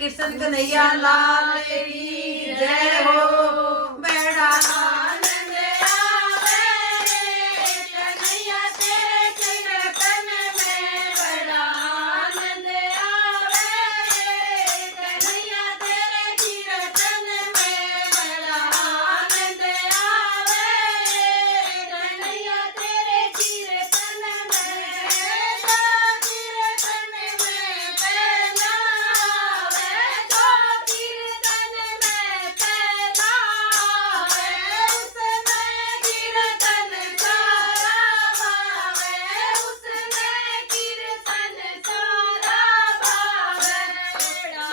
कृष्ण कन्हैया लाल की जय हो। बेड़ा आनंद आवे कन्हैया तेरे कीर्तन में, बड़ा आनंद आवे कन्हैया तेरे कीर्तन में, बड़ा आनंद आवे कन्हैया तेरे कीर्तन में। कीर्तन में पहला आवे, जो कीर्तन में पहला आवे, उसमें कीर्तन सारा भावे, उसमें कीर्तन सारा भावे। बेड़ा